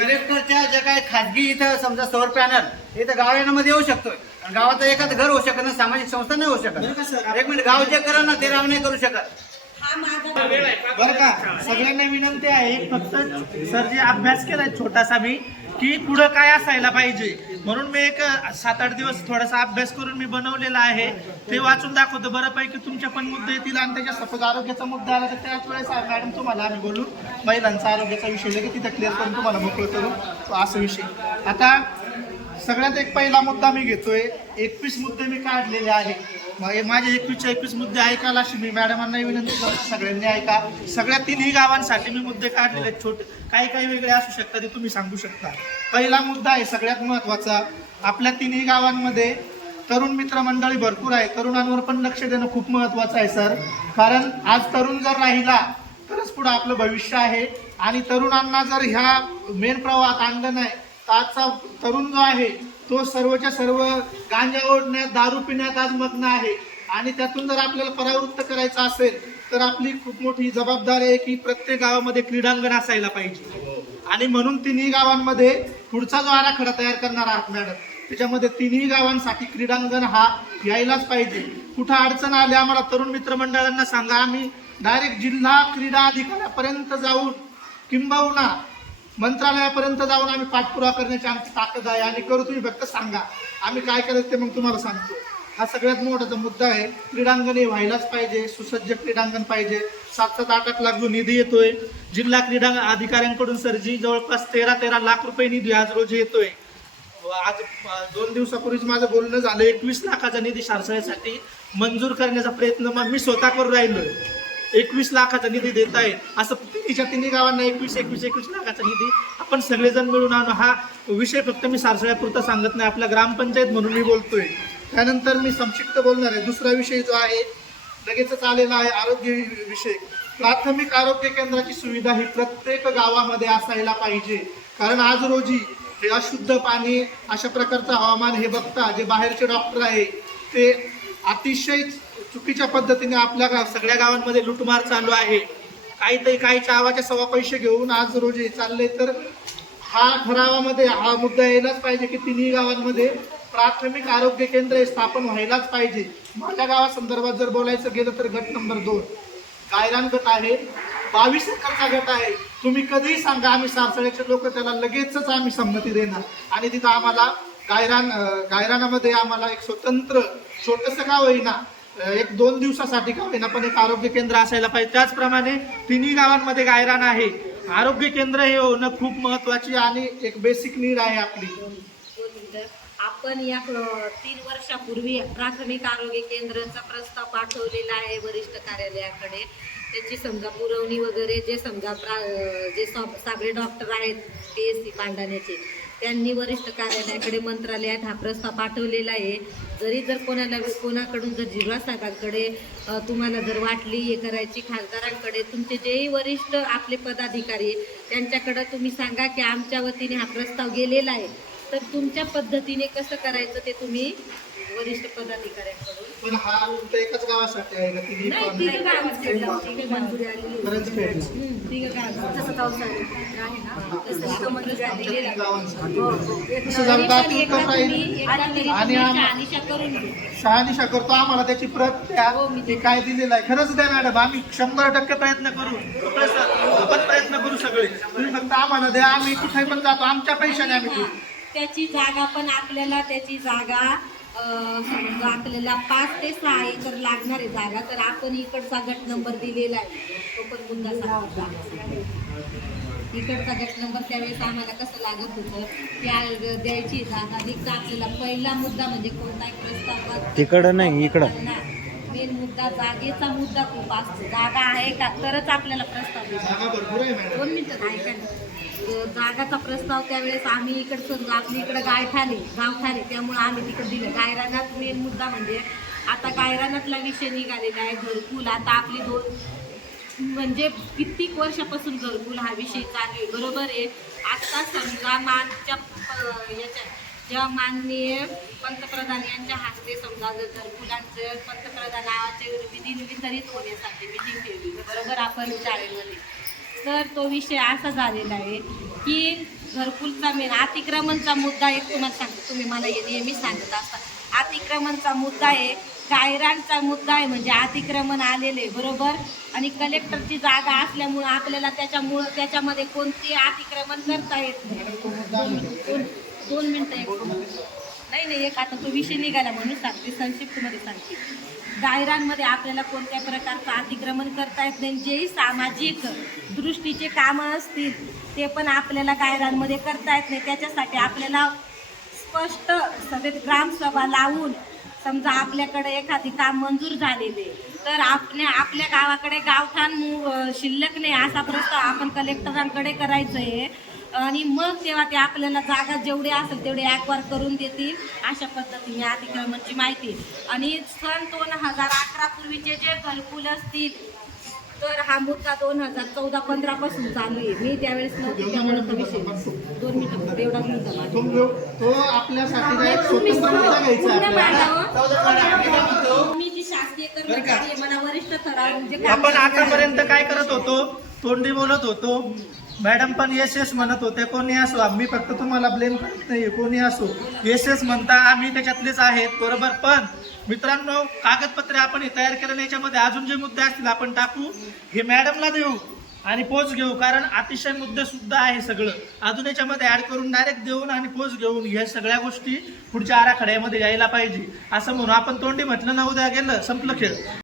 कलेक्टरच्या जे काही खाजगी इथं समजा सौर पॅनल इथं गावामध्ये येऊ शकतोय. गावाचं एखादं घर होऊ शकत ना, सामाजिक संस्था नाही होऊ शकत. एक मिनिट, गाव जे करा ना ते राव नाही करू शकत. बरं का, सगळ्यांना विनंती आहे, फक्त सर जे अभ्यास केलाय छोटासा मी की पुढं काय असायला पाहिजे, म्हणून मी एक 7-8 दिवस थोडासा अभ्यास करून मी बनवलेला आहे. ते वाचून दाखवतो. बऱ्यापैकी तुमचे पण मुद्दे येतील आणि त्याच्या सपोज आरोग्याचा मुद्दा आला तर त्याच वेळेस मॅडम तुम्हाला आम्ही बोलू महिलांचा आरोग्याचा विषय लगेच तिथे क्लिअर करून तुम्हाला मोकळं करू. तो असा विषय. आता सगळ्यात एक पहिला मुद्दा मी घेतोय. 21 मुद्दे मी काढलेले आहे. माझे 21 मुद्दे ऐकायला अशी मी मॅडमांना विनंती करतो, सगळ्यांनी ऐका. सगळ्या 3ही गावांसाठी मी मुद्दे काढलेले आहेत. छोटे काही वेगळे असू शकतात, ते तुम्ही सांगू शकता. पहिला मुद्दा आहे सगळ्यात महत्त्वाचा. आपल्या 3ही गावांमध्ये तरुण मित्रमंडळी भरपूर आहे. तरुणांवर पण लक्ष देणं खूप महत्त्वाचं आहे सर. कारण आज तरुण जर राहिला तरच पुढं आपलं भविष्य आहे. आणि तरुणांना जर ह्या मेन प्रवाहात आणलं नाही तर आजचा तरुण जो आहे तो सर्वच्या सर्व गांजा ओढण्यात, दारू पिण्यात आज मग्न आहे. आणि त्यातून जर आपल्याला परावृत्त करायचं असेल तर आपली खूप मोठी जबाबदारी आहे की प्रत्येक गावामध्ये क्रीडांगण असायला पाहिजे. आणि म्हणून 3ही गावांमध्ये पुढचा जो आराखडा तयार करणार आहात मॅडम, त्याच्यामध्ये 3ही गावांसाठी क्रीडांगण हा यायलाच पाहिजे. कुठं अडचण आली आम्हाला तरुण मित्रमंडळांना सांगा. आम्ही डायरेक्ट जिल्हा क्रीडा अधिकाऱ्यापर्यंत जाऊन किंबहुना मंत्रालयापर्यंत जाऊन आम्ही पाठपुरावा करण्याची आमची ताकद आहे. आणि करू, तुम्ही फक्त सांगा आम्ही काय करायचं ते मग तुम्हाला सांगतो. हा सगळ्यात मोठा मुद्दा आहे. क्रीडांगण हे व्हायलाच पाहिजे. सुसज्ज क्रीडांगण पाहिजे. 7-8 लाख जो निधी येतोय जिल्हा क्रीडा अधिकाऱ्यांकडून सरजी, जवळपास 13 लाख रुपये निधी आज रोजी येतोय. आज 2 दिवसापूर्वीच माझं बोलणं झालं. 21 लाखाचा निधी सारसाळ्यासाठी मंजूर करण्याचा प्रयत्न मी स्वतः करून राहिलोय. 21 लाखाचा निधी देत आहे. असं तिच्या 3ही गावांना 21 लाखाचा निधी आपण सगळेजण मिळून आणू. हा विषय फक्त मी सारसाळ्यापुरता सांगत नाही, आपल्या ग्रामपंचायत म्हणून मी बोलतोय. त्यानंतर मी संक्षिप्त बोलणार आहे. दुसरा विषय जो आहे लगेचच आलेला आहे, आरोग्य विषय. प्राथमिक आरोग्य केंद्राची सुविधा ही प्रत्येक गावामध्ये असायला पाहिजे. कारण आज रोजी हे अशुद्ध पाणी, अशा प्रकारचं हवामान हे बघता जे बाहेरचे डॉक्टर आहे ते अतिशय चुकीच्या पद्धतीने आपल्या सगळ्या गावांमध्ये लुटमार चालू आहे. काही चावाच्या सव्वा पैसे घेऊन आज रोजी चालले. तर हा ठरावामध्ये हा मुद्दा यायलाच पाहिजे की 3ही गावांमध्ये प्राथमिक आरोग्य केंद्र स्थापन व्हायलाच पाहिजे. माझ्या गावासंदर्भात जर बोलायचं गेलं तर गट नंबर 2 गायरान गट आहे. 22 एकरचा गट आहे. तुम्ही कधीही सांगा, आम्ही सारसाळ्याचे लोक त्याला लगेचच आम्ही संमती देणार. आणि तिथं आम्हाला गायरानामध्ये आम्हाला एक स्वतंत्र छोटंसं का होईना, 1-2 दिवसासाठी का होईना, पण एक आरोग्य केंद्र असायला पाहिजे. त्याचप्रमाणे 3ही गावांमध्ये गायरान आहे. आरोग्य केंद्र हे होणं खूप महत्त्वाची आणि एक बेसिक नीड आहे आपली. आपण या 3 वर्षापूर्वी प्राथमिक आरोग्य केंद्राचा प्रस्ताव पाठवलेला आहे वरिष्ठ कार्यालयाकडे. त्याची समजा पुरवणी वगैरे जे समजा जे सागरे डॉक्टर आहेत PSC पांढाण्याचे, त्यांनी वरिष्ठ कार्यालयाकडे मंत्रालयात हा प्रस्ताव पाठवलेला आहे. जर कोणाकडून जर जिल्हा साहेबांकडे तुम्हाला जर वाटली हे करायची, खासदारांकडे तुमचे जेही वरिष्ठ आपले पदाधिकारी त्यांच्याकडे तुम्ही सांगा की आमच्या वतीने हा प्रस्ताव गेलेला आहे, तर तुमच्या पद्धतीने कसं करायचं ते तुम्ही वरिष्ठ पदाधिकाऱ्यांकडून. पण हा एकाच गावासाठी आहे का? शहानिशा करतो. आम्हाला त्याची प्रत काय दिलेला आहे खरंच द्या मॅडम. आम्ही 100% प्रयत्न करू. आपण प्रयत्न करू सगळे. तुम्ही फक्त आम्हाला द्या. आम्ही कुठे पण जातो, आमच्या पैशाने आम्ही करू. त्याची जागा पण आपल्याला समजा आपल्याला 5 ते 6 एकर लागणार आहे जागा. तर आपण इकडचा गट नंबर दिलेला आहे, तो पण मुद्दा सांगितला. इकडचा गट नंबर त्यावेळेस आम्हाला कसं लागत होतं त्या द्यायची जागा. अधिकचा आपल्याला पहिला मुद्दा म्हणजे कोणताही प्रस्ताव तिकडं नाही, इकडं मेन मुद्दा जागेचा मुद्दा खूप असतो. जागा आहे का तरच आपल्याला प्रस्ताव देतात. 2 मिनिटं ऐका ना. जागाचा प्रस्ताव त्यावेळेस आम्ही इकडं समजा आपली इकडं गावठाणे त्यामुळे आम्ही तिकडं दिलं. गायरानात मेन मुद्दा म्हणजे आता गायरानातला विषय निघालेला आहे घरकुल. आता आपली 2 म्हणजे कित्येक वर्षापासून घरकुल हा विषय चालू आहे, बरोबर आहे. आता समजा जेव्हा माननीय पंतप्रधान यांच्या हस्ते समजा घरकुलांचं पंतप्रधानाचे वितरित होण्यासाठी मिटिंग ठेवली, बरोबर आपण शाळेमध्ये. तर तो विषय असा झालेला आहे की घरकुलचा मेन अतिक्रमणचा मुद्दा एक तुम्हाला सांगते, तुम्ही मला हे नेहमी सांगत असता. अतिक्रमणचा मुद्दा आहे, गायरानचा मुद्दा आहे, म्हणजे अतिक्रमण आलेले बरोबर. आणि कलेक्टरची जागा असल्यामुळं आपल्याला त्याच्यामध्ये कोणते अतिक्रमण करता येत नाही. दोन मिनटं नाही एक आता तो विषय निघाला म्हणून सांगते, संक्षिप्तमध्ये सांगते. गायरांमध्ये आपल्याला कोणत्या प्रकारचं अतिक्रमण करता येत नाही. जेही सामाजिक दृष्टीचे कामं असतील ते पण आपल्याला गायरांमध्ये करता येत नाही. त्याच्यासाठी आपल्याला स्पष्ट सभेत ग्रामसभा लावून, समजा आपल्याकडे एखादी काम मंजूर झालेले तर आपल्या गावाकडे गावठाण शिल्लक नाही असा प्रस्ताव आपण कलेक्टरांकडे करायचं आहे. आणि मग तेव्हा ते आपल्याला जागा जेवढे असेल तेवढे ॲक्वायर करून देतील. अशा पद्धतीने अतिक्रमणची माहिती. आणि सन 2011 पूर्वीचे जे घरकुल असतील तर हा मुद्दा 2014-15 पासून चालू आहे. मी त्यावेळेस नव्हती त्यामुळे तो विषय 2 मिनिटं एवढाच मुद्दा माझा. तो आपल्यासाठी एक स्वतंत्र मुद्दा घ्यायचा आपल्याला. मी जी शासकीय कर्मचारी आहे, मला वरिष्ठ थरावर जे आपण आतापर्यंत काय करत होतो, तोंडी बोलत होतो. मॅडम पण येस म्हणत होते, कोणी असो, आम्ही फक्त तुम्हाला ब्लेम करत नाही, कोणी असो येस म्हणता, आम्ही त्याच्यातलेच आहेत बरोबर. पण मित्रांनो, कागदपत्रे आपण हे तयार केलेले, याच्यामध्ये अजून जे मुद्दे असतील आपण टाकू, हे मॅडमला देऊ आणि पोच घेऊ, कारण अतिशय मुद्दे सुद्धा आहे सगळं. अजून याच्यामध्ये ऍड करून डायरेक्ट देऊन आणि पोच घेऊन ह्या सगळ्या गोष्टी पुढच्या आराखड्यामध्ये यायला पाहिजे. असं म्हणून आपण तोंडी म्हटलं ना, उद्या गेलं संपलं खेळ.